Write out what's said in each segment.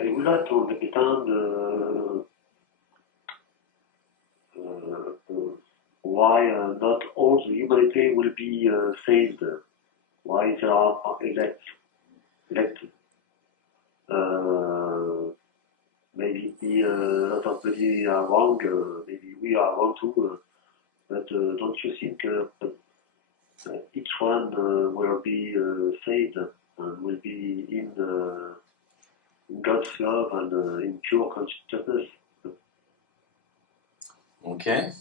I would like to understand why not all the humanity will be saved. Why there are elected. Maybe a lot of people are wrong, maybe we are wrong too, but don't you think each one will be saved and will be in God's love and in pure consciousness? Okay.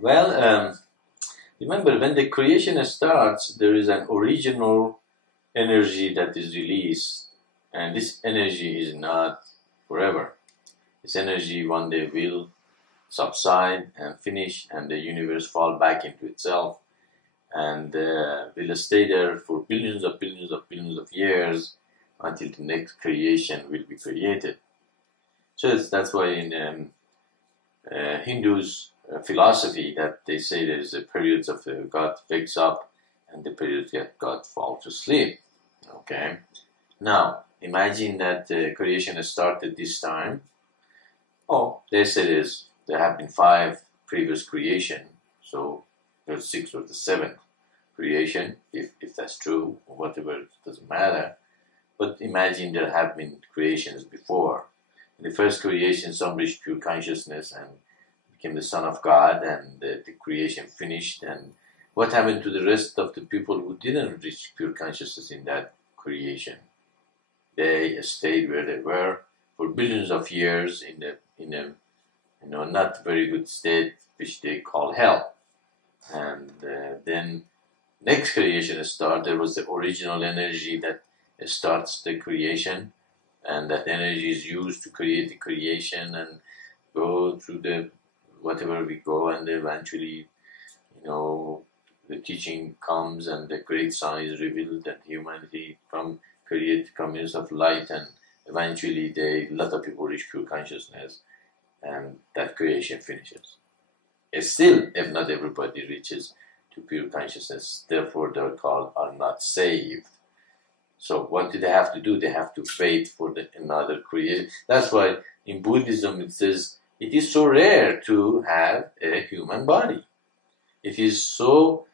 Well, remember, when the creation starts, there is an original energy that is released, and this energy is not forever. This energy one day will subside and finish, and the universe fall back into itself, and will stay there for billions of years until the next creation will be created. So that's why in Hindus philosophy that they say there is a periods of God wakes up and the periods that God falls to sleep. Okay. Now imagine that creation started this time. Oh, they say there have been 5 previous creation, so there's 6 or the 7th creation, if that's true, or whatever, it doesn't matter. But imagine there have been creations before. In the first creation, some reached pure consciousness and became the Son of God, and the creation finished. And what happened to the rest of the people who didn't reach pure consciousness in that creation? They stayed where they were for billions of years in a not very good state, which they call hell. And then next creation started. There was the original energy that starts the creation, and that energy is used to create the creation and go through the whatever we go, and eventually, the teaching comes and the great sign is revealed that humanity create communities of light, and eventually a lot of people reach pure consciousness, and that creation finishes. It's still, if not everybody reaches to pure consciousness, therefore they are not saved. So what do they have to do? They have to wait for another creation. That's why in Buddhism it says it is so rare to have a human body. It is so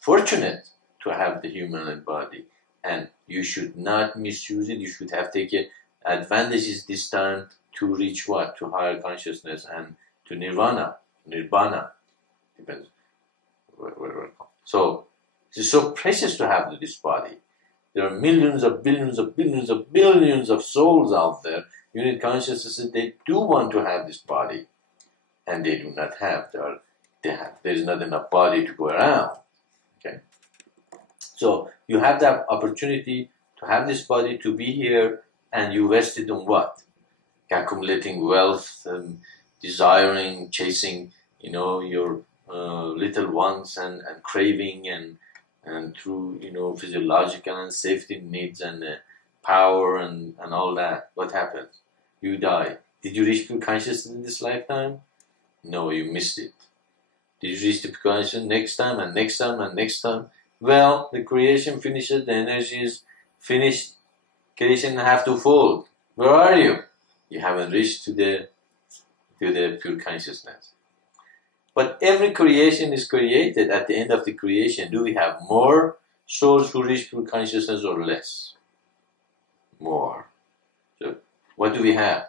fortunate to have the human body, and you should not misuse it. You should have taken advantages this time to reach what? To higher consciousness and to nirvana. Depends where. So it is so precious to have this body. There are millions of billions of souls out there. Unit consciousness, they do want to have this body, and they do not have. There is not enough body to go around. Okay, so you have that opportunity to have this body, to be here, and you wasted on what? Accumulating wealth, desiring, chasing, your little wants and craving and through physiological and safety needs and power and all that. What happens? You die. Did you reach pure consciousness in this lifetime? No, you missed it. Did you reach the pure consciousness next time and next time and next time? Well, the creation finishes, the energy is finished. Creation have to fold. Where are you? You haven't reached to the pure consciousness. But every creation is created. At the end of the creation, do we have more souls who reach pure consciousness or less? More. So what do we have?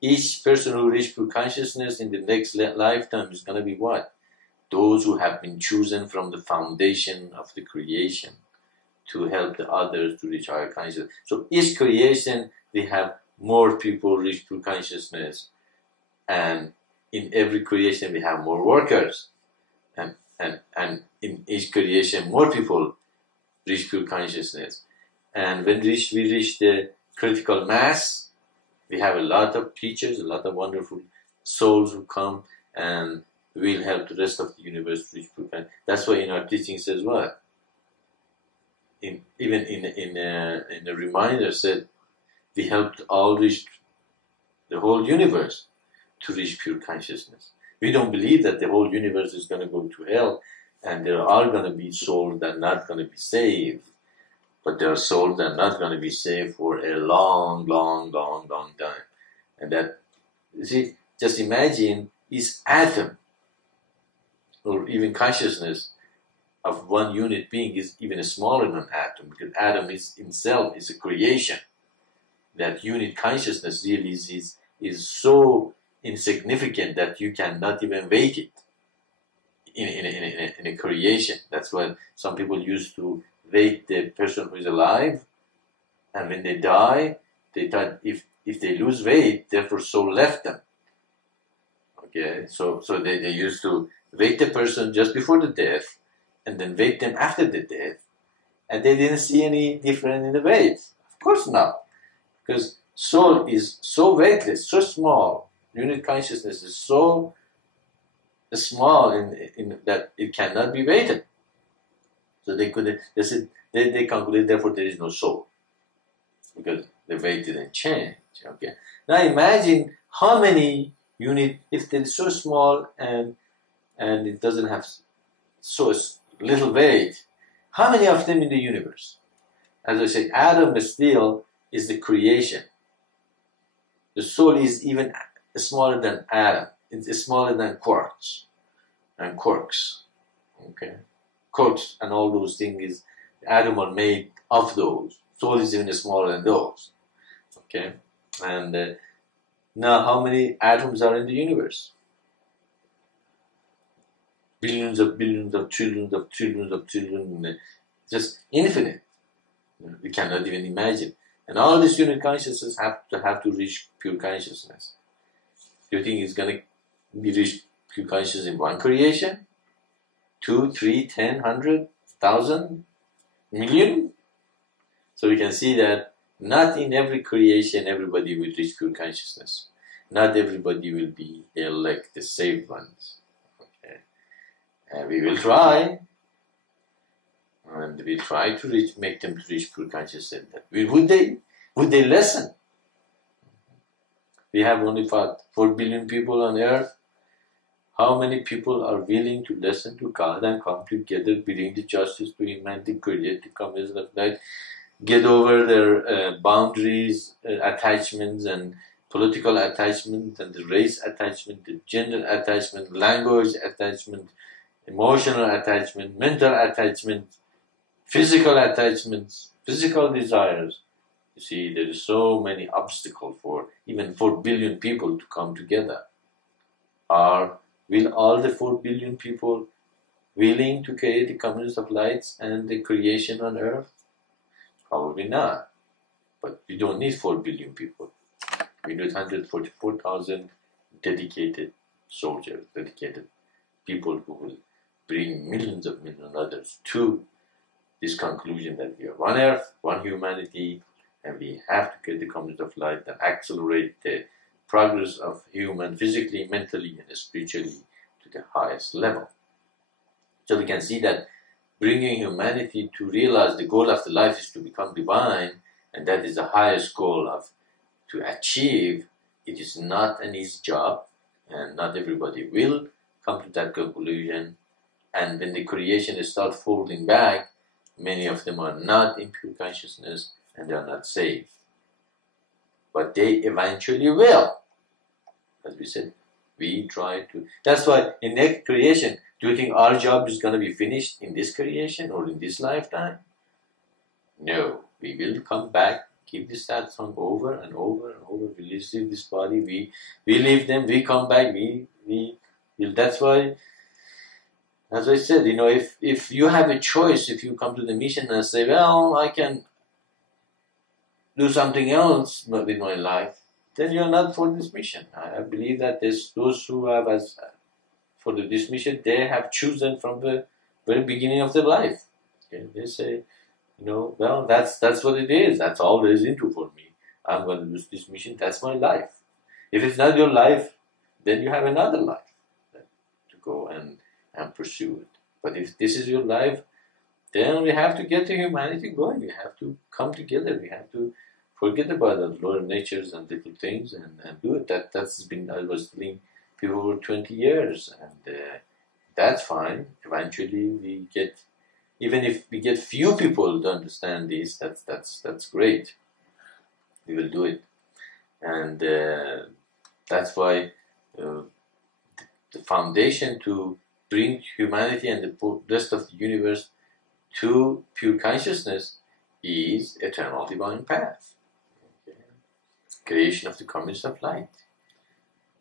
Each person who reaches pure consciousness in the next lifetime is going to be what? Those who have been chosen from the foundation of the creation to help the others to reach higher consciousness. So each creation, we have more people reach pure consciousness, and in every creation we have more workers, and in each creation more people reach pure consciousness. And when we reach the critical mass, we have a lot of teachers, a lot of wonderful souls who come and will help the rest of the universe reach pure consciousness. That's why in our teaching says what? Even in the reminder said, we helped all reach the whole universe to reach pure consciousness. We don't believe that the whole universe is going to go to hell and there are going to be souls that are not going to be saved. but their souls are not going to be saved for a long, long, long, long time. And that, you see, just imagine this atom, or even consciousness of one unit being is even smaller than atom, because atom is itself is a creation. That unit consciousness really is so insignificant that you cannot even weight it in a creation. That's why some people used to weight the person who is alive, and when they die, they thought if they lose weight, therefore soul left them. Okay, so they used to weight the person just before the death, and then weight them after the death, and they didn't see any difference in the weight. Of course not, because soul is so weightless, so small. Unit consciousness is so small in that it cannot be weighted. So they said they concluded therefore there is no soul, because the weight didn't change. Okay. Now imagine how many unit, if they're so small and it doesn't have so little weight, how many of them in the universe? As I say, atom still is the creation. The soul is even smaller than atom. It's smaller than quarks and quarks. Okay, quarks and all those things, atom are made of those. Soul is even smaller than those. Okay, and now how many atoms are in the universe? Billions of billions of trillions of trillions of trillions, just infinite. We cannot even imagine. And all this unit consciousness have to reach pure consciousness. Do you think it's going to be reached pure consciousness in one creation? 2, 3, 10, 100, 1,000, million? So we can see that not in every creation everybody will reach pure consciousness. Not everybody will be elect, the saved ones. Okay. And we will try. And we try to make them to reach pure consciousness. Would they listen? We have only 4 billion people on earth. How many people are willing to listen to God and come together, bring the justice to humanity, create the communism of light, get over their boundaries, attachments, and political attachment, and the race attachment, the gender attachment, language attachment, emotional attachment, mental attachment, physical attachments, physical desires. You see, there is so many obstacles for even 4 billion people to come together. Will all the 4 billion people willing to create the communities of lights and the creation on earth? Probably not. But we don't need 4 billion people. We need 144,000 dedicated soldiers, dedicated people who will bring millions of others to this conclusion that we are one earth, one humanity, and we have to get the community of light and accelerate the progress of human physically, mentally, and spiritually to the highest level. So we can see that bringing humanity to realize the goal of the life is to become divine, and that is the highest goal to achieve. It is not an easy job, and not everybody will come to that conclusion. And when the creation starts folding back, many of them are not in pure consciousness and they are not saved. But they eventually will. As we said, we try to. That's why in next creation, do you think our job is going to be finished in this creation or in this lifetime? No. We will come back, keep this satsang over and over and over. We receive this body, we leave them, we come back, that's why, as I said, if you have a choice, if you come to the mission and say, well, I can do something else with my life, then you're not for this mission. I believe that those who have for this mission, they have chosen from the very beginning of their life. Okay? They say, well, that's what it is. That's all there is into for me. I'm going to do this mission. That's my life. If it's not your life, then you have another life to go and pursue it. But if this is your life, then we have to get the humanity going. We have to come together. We have to forget about the lower natures and little things and do it. That's been, I was telling people for 20 years, and that's fine. Eventually we get even if we get few people to understand this, that's great. We will do it, and that's why the foundation to bring humanity and the rest of the universe to pure consciousness is eternal divine path. Okay. Creation of the communist of light.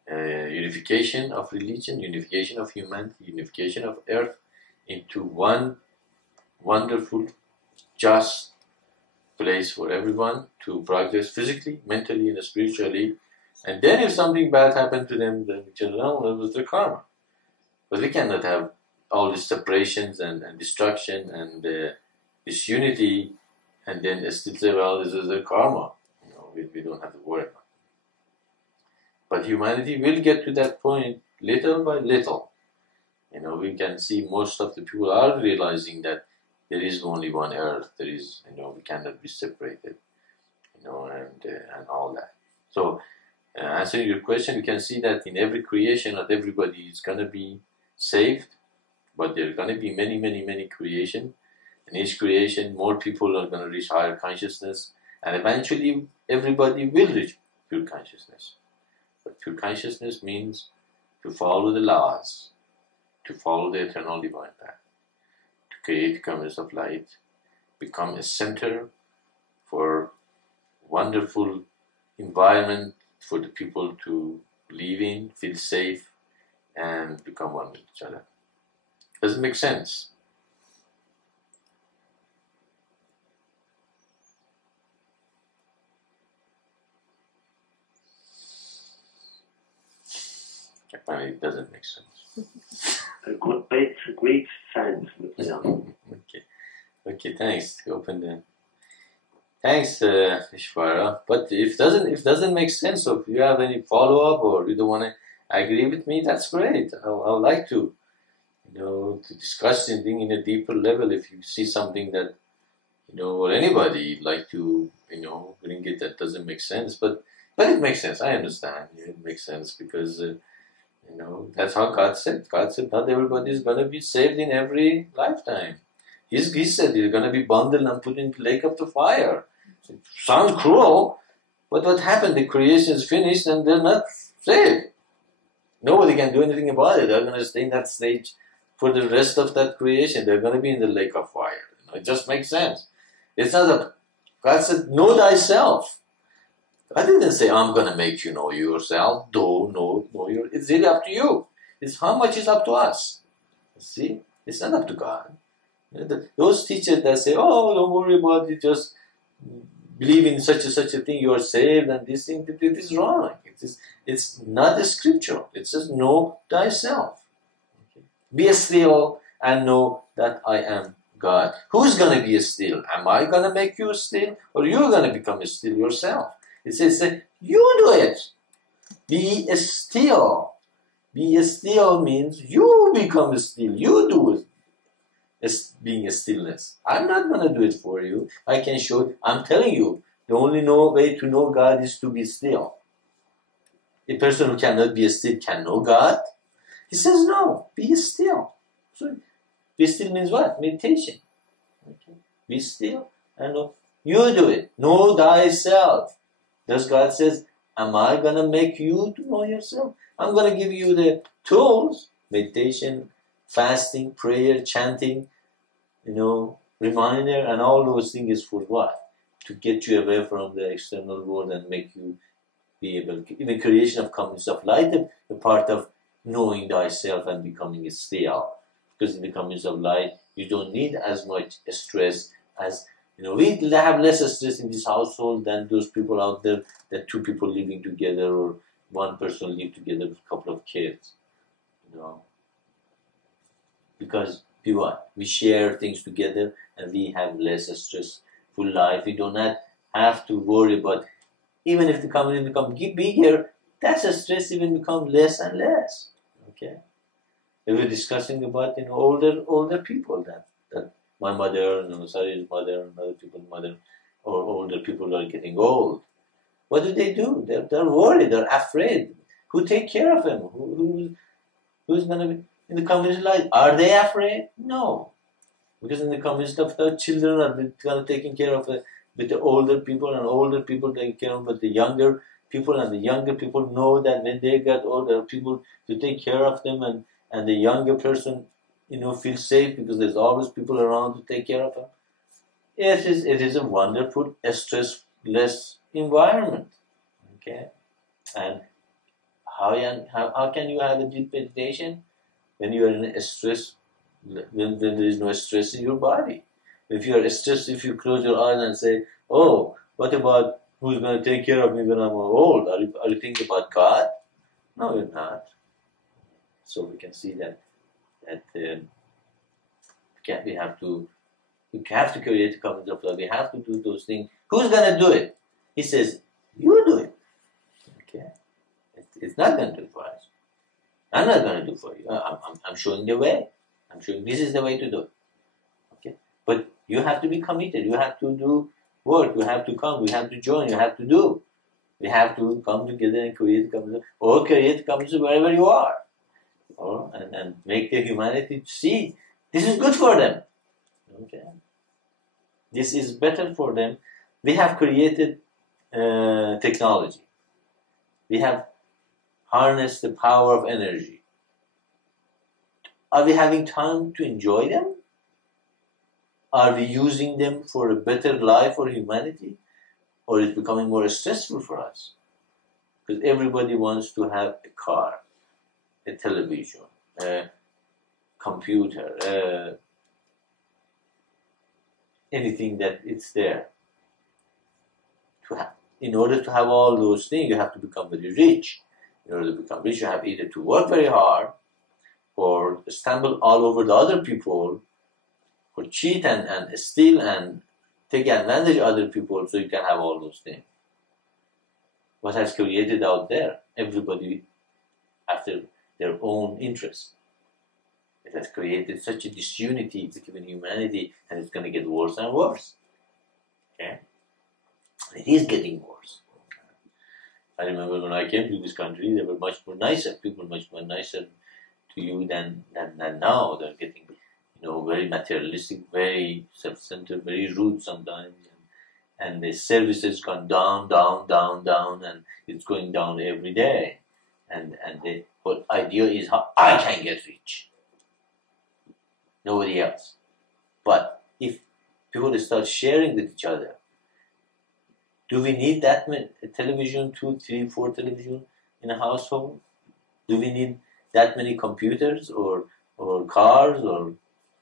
Unification of religion, unification of humanity, unification of earth into one wonderful, just place for everyone to progress physically, mentally, and spiritually. And then if something bad happened to them, then we just know that was their karma. But we cannot have all these separations and destruction and disunity, and then still say, well, this is their karma. We don't have to worry about it. But humanity will get to that point little by little. We can see most of the people are realizing that there is only one earth. There is, we cannot be separated, and all that. So, answering your question, you can see that in every creation, not everybody is going to be saved, but there are going to be many, many, many creations. In each creation, more people are going to reach higher consciousness, and eventually everybody will reach pure consciousness. But pure consciousness means to follow the laws, to follow the eternal divine path, to create communities of light, become a center for wonderful environment for the people to live in, feel safe, and become one with each other. Does it make sense? Apparently it doesn't make sense. Great sense. Yeah. Okay, thanks. Open the... Thanks, Ishvara. But if it doesn't make sense, or if you have any follow-up or you don't want to agree with me, that's great. I would like to, to discuss something in a deeper level. If you see something that, or anybody like to, bring it that doesn't make sense. But it makes sense. I understand. It makes sense because, that's how God said. God said not everybody is going to be saved in every lifetime. He said you're going to be bundled and put in the lake of the fire. It sounds cruel, but what happened? The creation is finished and they're not saved. Nobody can do anything about it. They're going to stay in that stage for the rest of that creation. They're going to be in the lake of fire. It just makes sense. It's not God said, know thyself. I didn't say, I'm going to make you know yourself. It's really up to you. It's how much is up to us. See? It's not up to God. Those teachers that say, oh, don't worry about it, just believe in such a thing, you are saved, and this thing, it is wrong. It's not a scriptural. It says, know thyself. Okay. Be still and know that I am God. Who's going to be still? Am I going to make you still? Or you're going to become still yourself? It says, you do it. Be still. Be still means you become still. You do it. Being a stillness. I'm not going to do it for you. I can show it. I'm telling you, the only way to know God is to be still. A person who cannot be still can know God. He says, no, be still. So, be still means what? Meditation. Okay. Be still and know. You do it. Know thyself. Thus God says, am I going to make you to know yourself? I'm going to give you the tools, meditation, fasting, prayer, chanting, reminder, and all those things for what? To get you away from the external world and make you be able to, even creation of communities of light, the part of knowing thyself and becoming still. Because in the communities of light, you don't need as much stress as, we have less stress in this household than those people out there, that two people living together or one person live together with a couple of kids. Because we share things together and we have less stressful life. We do not have to worry about, even if the community becomes bigger, that's a stress even become less and less. Okay? We were discussing about older people that my mother, Sari's mother, and other people's mother, or older people are getting old. What do? They're worried, they're afraid. Who take care of them? Who's going to be in the community life? Are they afraid? No. Because in the communist of the children are kind of taken care of with the older people, and older people taking care of with the younger people, and the younger people know that when they get older, people to take care of them, and the younger person, feels safe because there's always people around to take care of them. It is a wonderful, stressless environment. Okay, and how can you have a deep meditation when you are in a stress, when there is no stress in your body? If you are stressed, if you close your eyes and say, "Oh, what about who's going to take care of me when I'm old?" Are you thinking about God? No, you're not. So we can see that we have to create a covenant of love. We have to do those things. Who's going to do it? He says, you do it. Okay, it's not going to do it for us. I'm not going to do it for you. I'm showing the way. I'm showing this is the way to do it. Okay, but you have to be committed. You have to do work. You have to come. You have to join. You have to do. We have to come together and create a covenant, or create a covenant wherever you are, and make the humanity see this is good for them. Okay, this is better for them. We have created technology. We have harnessed the power of energy. Are we having time to enjoy them? Are we using them for a better life for humanity? Or is it becoming more stressful for us? Because everybody wants to have a car, a television, a computer, anything that it's there. In order to have all those things, you have to become very rich. In order to become rich, you have either to work very hard, or stumble all over the other people, or cheat and steal and take advantage of other people so you can have all those things. What has created out there? Everybody after their own interest. It has created such a disunity between humanity, and it's going to get worse and worse. Okay? It is getting worse. I remember when I came to this country, they were much more nicer. People much more nicer to you than now. They're getting, very materialistic, very self-centered, very rude sometimes. And the service has gone down, and it's going down every day. And the whole idea is how I can get rich. Nobody else. But if people start sharing with each other, do we need that many television, 2, 3, 4 television in a household? Do we need that many computers or cars, or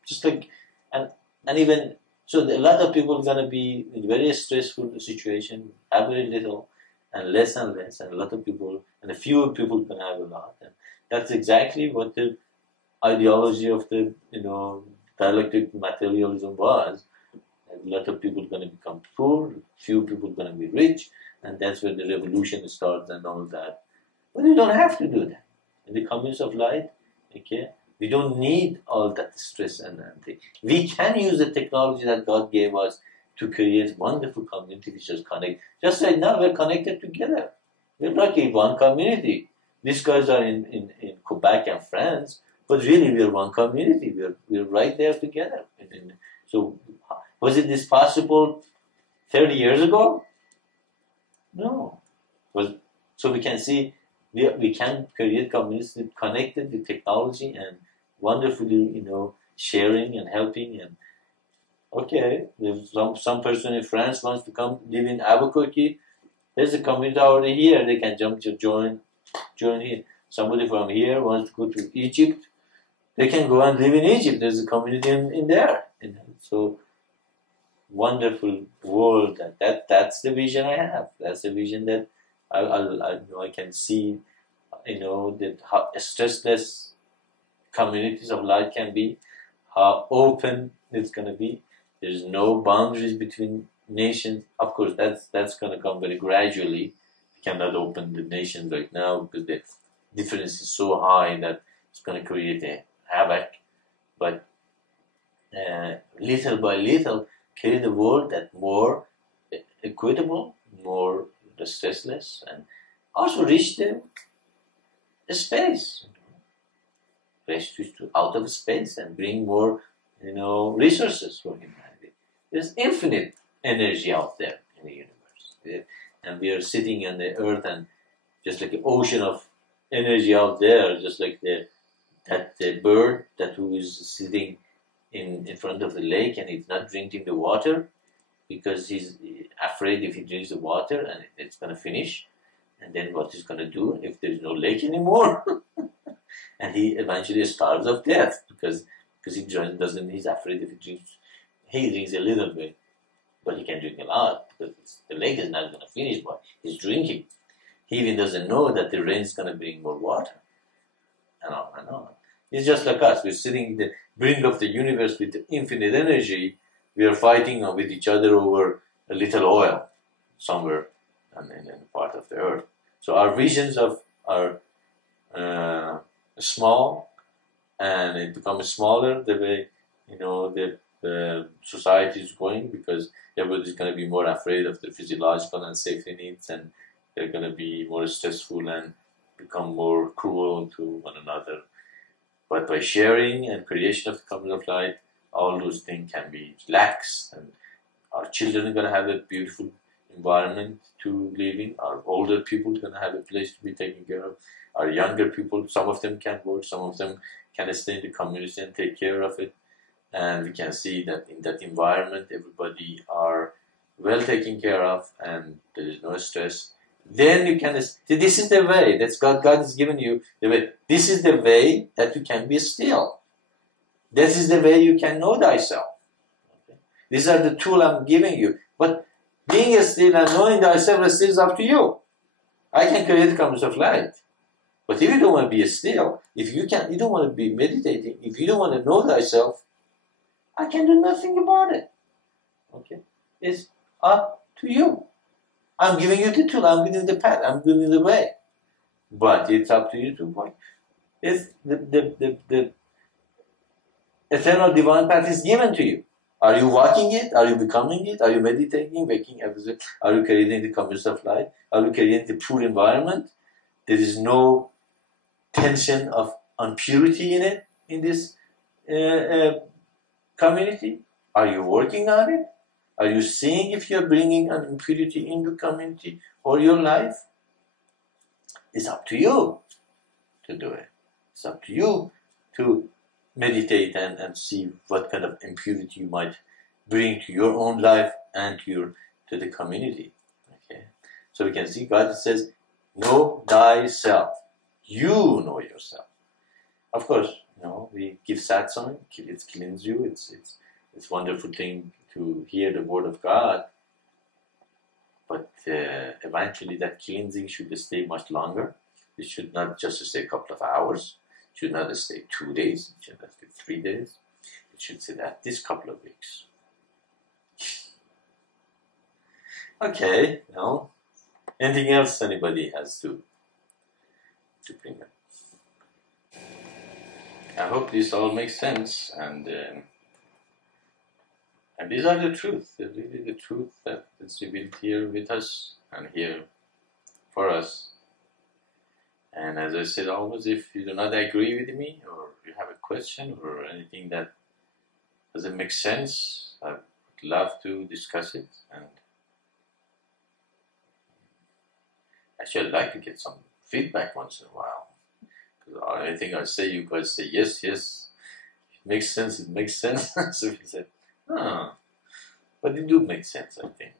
just like, and even so, a lot of people are going to be in a very stressful situation, have very little, and less, and a lot of people, and a few people can have a lot. And that's exactly what the ideology of the dialectic materialism was. A lot of people are going to become poor, few people are going to be rich, and that's where the revolution starts and all that. But you don't have to do that. In the communities of light, okay, we don't need all that stress and thing. We can use the technology that God gave us to create wonderful community which is connected. Just right now, we're connected together. We're like one community. These guys are in Quebec and France, but really we're one community. We're right there together. So, was it this possible 30 years ago? No. So we can see we can create communities connected with technology and wonderfully, sharing and helping. And okay, if some person in France wants to come live in Albuquerque, there's a community already here. They can jump to join here. Somebody from here wants to go to Egypt, they can go and live in Egypt. There's a community in there. So wonderful world. That's the vision I have. That's the vision that I can see. That how stressless communities of light can be, how open it's going to be. There's no boundaries between nations. Of course, that's going to come very gradually. We cannot open the nations right now because the difference is so high that it's going to create a havoc. But little by little, create a world that's more equitable, more stressless, and also reach the space. Reach out of space and bring more resources for humanity. There's infinite energy out there in the universe. Yeah? And we are sitting on the earth, and just like an ocean of energy out there, just like that bird that who is sitting in front of the lake and he's not drinking the water because he's afraid if he drinks the water and it's going to finish. And then what he's going to do if there's no lake anymore? And he eventually starves of death because he doesn't. He's afraid if he drinks a little bit, but he can drink a lot because the lake is not going to finish. But he's drinking. He even doesn't know that the rain is going to bring more water. And on and on. It's just like us. We're sitting in the brink of the universe with infinite energy. We are fighting with each other over a little oil somewhere in part of the earth. So our visions are small, and it becomes smaller the way the society is going, because everybody's going to be more afraid of the physiological and safety needs, and they're going to be more stressful and become more cruel to one another. But by sharing and creation of the covenant of light, all those things can be relaxed, and our children are going to have a beautiful environment to live in. Our older people are going to have a place to be taken care of. Our younger people, some of them can work, some of them can stay in the community and take care of it. And we can see that in that environment, everybody are well taken care of, and there is no stress. Then you can, this is the way, that's God has given you the way. This is the way that you can be still. This is the way you can know thyself. Okay? These are the tools I'm giving you. But being still and knowing thyself is up to you. I can create the covenant of light. But if you don't want to be still, if you don't want to be meditating, if you don't want to know thyself, I can do nothing about it. Okay? It's up to you. I'm giving you the tool, I'm giving you the path, I'm giving you the way. But it's up to you to work. It's the eternal divine path is given to you. Are you walking it? Are you becoming it? Are you meditating, waking up? Are you creating the covenant of light? Are you creating the pure environment? There is no tension of impurity in it, in this community. Are you working on it? Are you seeing if you're bringing an impurity in the community or your life? It's up to you to do it. It's up to you to meditate and see what kind of impurity you might bring to your own life and to the community. Okay, so we can see God says, know thyself. You know yourself. Of course, we give satsang. It cleans you. It's a wonderful thing to hear the word of God. But eventually, that cleansing should stay much longer. It should not just stay a couple of hours. It should not stay 2 days. It should not stay 3 days. It should stay that this couple of weeks. Okay, anything else anybody has to bring up? I hope this all makes sense, and these are the truth. They're really the truth that is revealed here with us and here for us. And as I said always, if you do not agree with me, or you have a question or anything that doesn't make sense, I would love to discuss it. And actually, I'd like to get some feedback once in a while. Because anything I say, you guys say, yes, it makes sense, So we said, but it do make sense, I think.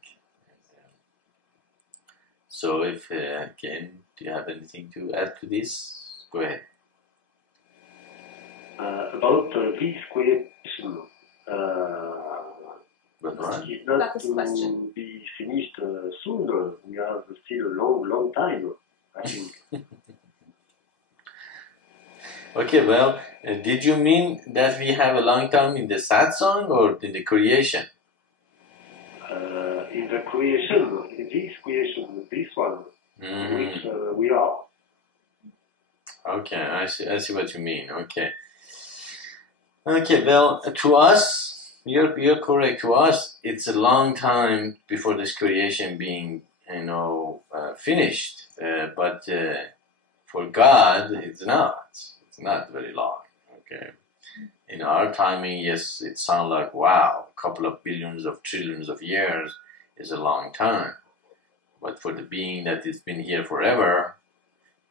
So if, again, do you have anything to add to this? Go ahead. About this question, it's not to be finished soon. We have still a long time, I think. Okay, well, did you mean that we have a long time in the satsang or in the creation? In the creation, in this creation, this one, which we are. Okay, I see what you mean. Okay, well, to us, you're correct. To us, it's a long time before this creation being, finished. But for God, it's not. It's not very long. Okay, In our timing, yes, it sounds like, wow, a couple of billions of trillions of years is a long time. But for the being that has been here forever,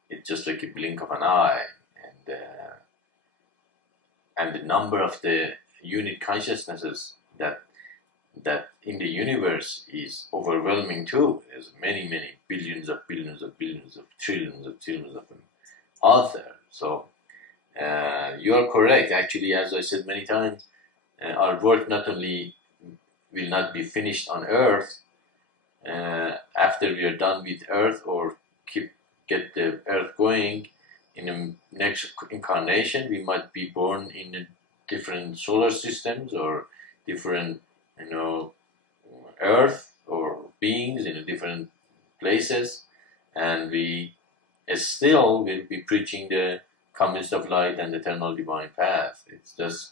it's just like a blink of an eye. And the number of the unit consciousnesses that in the universe is overwhelming too. There's many, many billions of billions of billions of trillions of them out there. So you are correct. Actually, as I said many times, our work not only will not be finished on Earth after we are done with Earth, or get the Earth going. In the next incarnation, we might be born in different solar systems or different, Earth or beings in different places, and we still will be preaching the comings of light and eternal divine path. It's just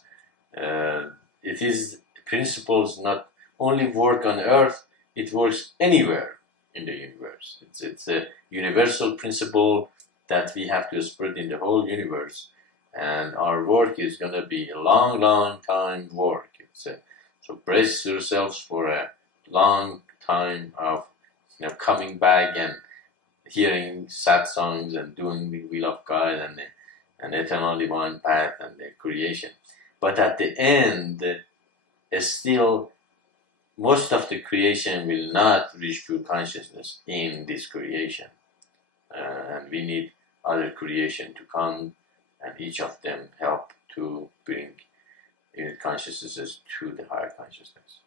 it is principles not only work on Earth; it works anywhere in the universe. It's a universal principle that we have to spread in the whole universe, and our work is going to be a long, long time work. So brace yourselves for a long time of coming back and hearing sad songs and doing the will of God and the eternal divine path and the creation. But at the end, still, most of the creation will not reach pure consciousness in this creation. And we need other creation to come, and each of them help to bring unit consciousnesses to the higher consciousness.